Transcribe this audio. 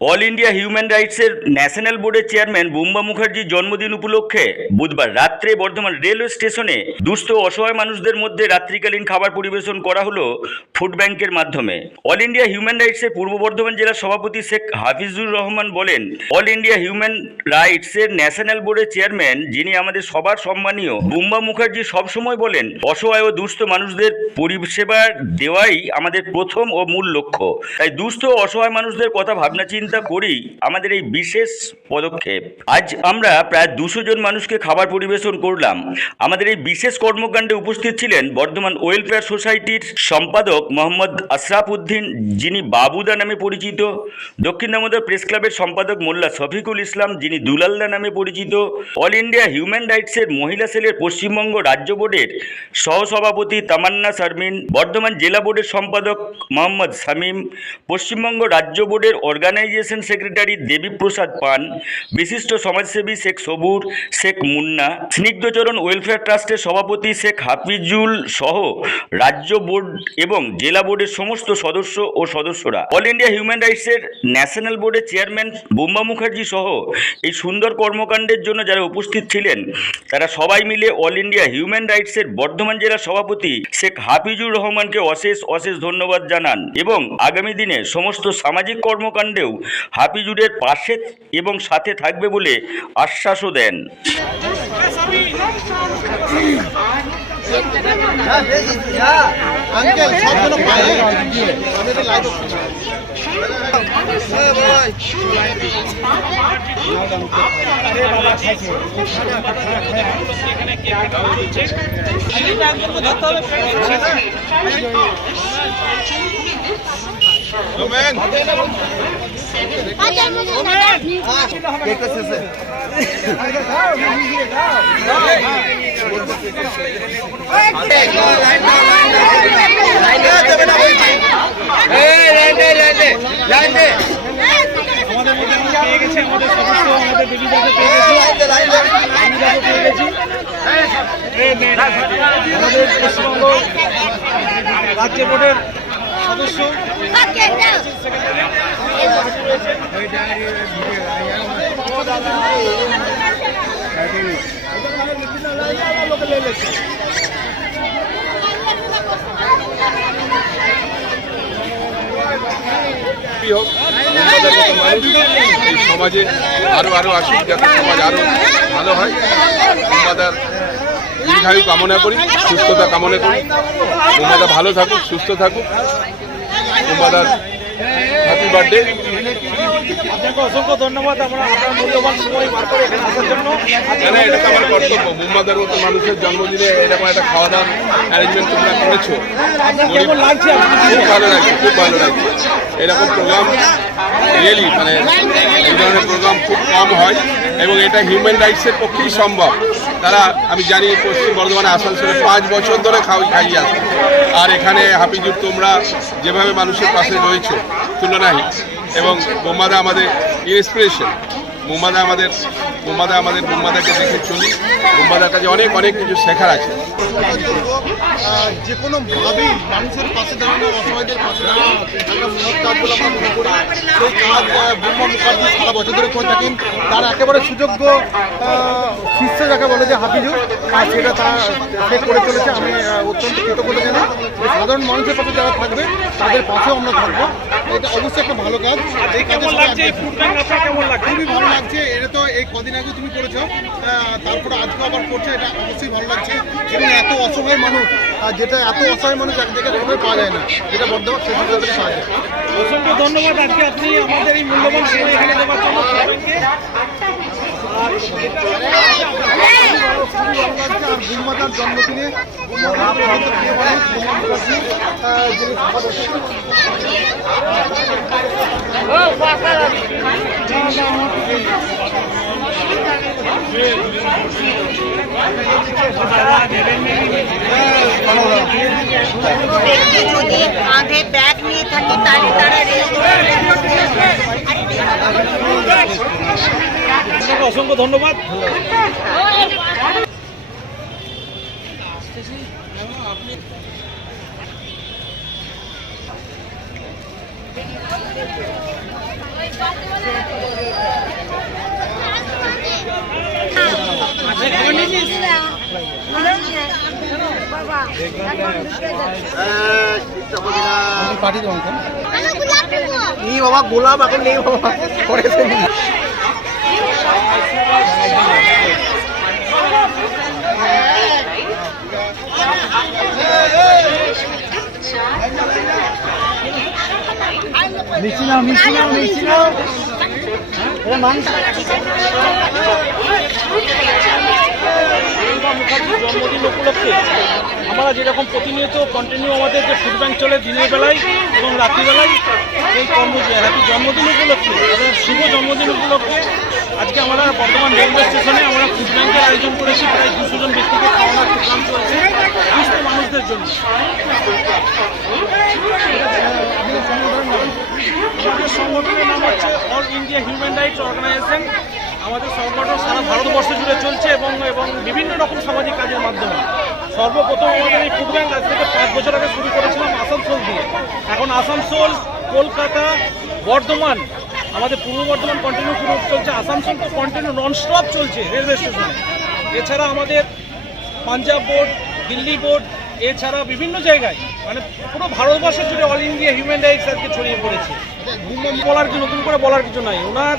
All India human রাইটসের national বোর্ডের chairman Bumba মুখার্জির জন্মদিন উপলক্ষে বুধবার রাত্রে বর্ধমান রেলওয়ে স্টেশনে দুস্থ অসহায় মানুষদের মধ্যে রাত্রিকালীন খাবার পরিবেশন করা হলো ফুড ব্যাংকের মাধ্যমে। অল ইন্ডিয়া হিউম্যান রাইটসের পূর্ব বর্ধমান জেলার সভাপতি শেখ হাফিজুর রহমান বলেন, অল ইন্ডিয়া হিউম্যান রাইটসের ন্যাশনাল বোর্ডের চেয়ারম্যান যিনি আমাদের সবার সম্মানীয় বুম্বা মুখার্জি সবসময় বলেন, অসহায় ও দুস্থ মানুষদের পরিষেবা দেওয়াই আমাদের প্রথম ও মূল লক্ষ্য। তাই দুস্থ ও অসহায় মানুষদের কথা ভাবনা চিন্তা করি আমাদের এই বিশেষ পদক্ষেপ। আজ আমরা প্রায় 200 জন মানুষকে খাবার পরিবেশন করলাম। আমাদের এই বিশেষ কর্মকাণ্ডে উপস্থিত ছিলেন বর্ধমান ওয়েলফেয়ার সোসাইটির সম্পাদক মোহাম্মদ আশরাফ উদ্দিন, যিনি বাবুদা নামে পরিচিত, দক্ষিণ দামোদর প্রেস ক্লাবের সম্পাদক মোল্লা শফিকুল ইসলাম, যিনি দুলালদা নামে পরিচিত, অল ইন্ডিয়া হিউম্যান রাইটসের মহিলা সেলের পশ্চিমবঙ্গ রাজ্য বোর্ডের সহসভাপতি তামান্না শারমিন, বর্ধমান জেলা বোর্ডের সম্পাদক মোহাম্মদ শামীম, পশ্চিমবঙ্গ রাজ্য বোর্ডের অর্গানাইজেশন সেক্রেটারি দেবীপ্রসাদ পান, বিশিষ্ট সমাজসেবী শেখ সবুর, শেখ মুন্না, স্নিগ্ধচরণ ওয়েলফেয়ার ট্রাস্টের সভাপতি শেখ হাফিজুল সহ রাজ্য বোর্ড এবং জেলা বোর্ডের সমস্ত সদস্য ও সদস্যরা, অল ইন্ডিয়া হিউম্যান রাইটসের ন্যাশনাল বোর্ডের চেয়ারম্যান বুম্বা মুখার্জি সহ এই সুন্দর কর্মকাণ্ডের জন্য যারা উপস্থিত ছিলেন তারা সবাই মিলে অল ইন্ডিয়া হিউম্যান রাইটসের বর্ধমান জেলার সভাপতি শেখ হাফিজুর রহমানকে অশেষ ধন্যবাদ জানান এবং আগামী দিনে সমস্ত সামাজিক কর্মকাণ্ডেও হাফিজুরের পাশে এবং সাথে থাকবে বলে আশ্বাসও দেন। আমাদের মধ্যে পেয়ে গেছে, আমাদের সদস্য, আমাদের বেবিদাকে পেয়ে গেছি, পেয়ে গেছি। আমাদের পশ্চিমবঙ্গ রাজ্য বোর্ডের সদস্য সমাজে আরো আসুক, যাতে সমাজ আরো ভালো হয়। তোমাদের দীর্ঘায়ু কামনা করি, সুস্থতা কামনা করি। তোমরা ভালো থাকুক, সুস্থ থাকুক। তোমাদের হ্যাপি বার্থডে। আপনাকে অসংখ্য ধন্যবাদ আপনার মূল্যবান সময় বার করে এখানে আসার জন্য। এটা তো আমার কর্তব্য, মুম্বাদের মতো মানুষের জন্মদিনে এরকম একটা খাওয়া দাওয়া অ্যারেঞ্জমেন্ট তোমরা করেছো। কেমন লাগছে? খুব ভালো লাগছে, খুব ভালো লাগছে। এরকম প্রোগ্রাম রিয়েলি মানে এই ধরনের প্রোগ্রাম খুব কম হয় এবং এটা হিউম্যান রাইটসের পক্ষেই সম্ভব। তারা আমি জানি পশ্চিম বর্ধমানে আসানসোলে 5 বছর ধরে খাইয়ে আসে, আর এখানে হাফিজুর তোমরা যেভাবে মানুষের পাশে রয়েছো তুলনাহীন। এবং বোম্বাদা আমাদের ইন্সপিরেশন। বোম্বাদাকে দেখে চলি। বোম্বাদার কাছে অনেক কিছু শেখার আছে। যে কোনোভাবেই মানুষের পাশে দাঁড়ানো, অসহায়দের পাশে দাঁড়ানো একটা মহৎ কাজ বলে আমরা মনে করি। সেই কাজ বুম্বা মুখার্জি সারা বছর ধরে করে থাকেন। তার একেবারে সুযোগ্য শিষ্য যাকে বলে যে হাফিজুর, সেটা সে করে চলেছে। আমি অত্যন্ত কৃতজ্ঞতা জানাই। সাধারণ মানুষের পাশে যারা থাকবে তাদের পাশেও আমরা থাকবো। এটা অবশ্যই একটা ভালো কাজ। খুবই ভালো লাগছে। এটা তো এই কদিন আগে তুমি করেছো, তারপরে আজকে আবার করছো, এটা অবশ্যই ভালো লাগছে। এবং এত অসহায় মানুষ, যেটা এত অসহায় মানুষ এক জায়গায় কোথাও পাওয়া যায় না, যেটা বর্ধমান সেই জায়গায় পাওয়া যায়। অসংখ্য ধন্যবাদ আজকে আপনি আমাদের এই মূল্যবান সময় এখানে দেওয়ার জন্য। আর বুম্বাদার জন্মদিনে যদি কাঁধে ব্যাগ নিয়ে থাকে তাহলে তারা অসংখ্য ধন্যবাদ। পাঠিয়ে দেবো নেই বাবা, গোলাপ এখন নেই বাবা, করেছে মিষ্টি নাও, মিষ্টি নাও, মিষ্টি নাও। মুখার্জির জন্মদিন উপলক্ষে আমরা যেরকম প্রতিনিয়ত কন্টিনিউ আমাদের যে ফুড ব্যাংক চলে দিনের বেলায় এবং রাত্রিবেলায়, সেই হ্যাপি জন্মদিন উপলক্ষে এবং শুভ জন্মদিন উপলক্ষে আজকে আমরা বর্ধমান রেলওয়ে স্টেশনে আমরা ফুড ব্যাংকের আয়োজন করেছি। প্রায় 200 জন ব্যক্তিকে খাওয়ানোর প্রোগ্রাম চলছে সুস্থ মানুষদের জন্য। আমাদের সংগঠনের নাম হচ্ছে all India human rights organisation. আমাদের সংগঠন সারা ভারতবর্ষ জুড়ে চলছে এবং বিভিন্ন রকম সামাজিক কাজের মাধ্যমে। সর্বপ্রথম আমাদের এই ফুড ব্যাংক আজ থেকে 5 বছর আগে শুরু করেছিলাম আসানসোল দিয়ে। এখন আসানসোল, কলকাতা, বর্ধমান, আমাদের পূর্ব বর্ধমান কন্টিনিউ পুরো চলছে, আসানসোল তো কন্টিনিউ ননস্টপ চলছে রেলওয়ে স্টেশনে। এছাড়া আমাদের পাঞ্জাব বোর্ড, দিল্লি বোর্ড, এছাড়া বিভিন্ন জায়গায় মানে পুরো ভারতবর্ষ জুড়ে অল ইন্ডিয়া হিউম্যান রাইটস আজকে ছড়িয়ে পড়েছে। বলার কি, নতুন করে বলার কিছু নাই। ওনার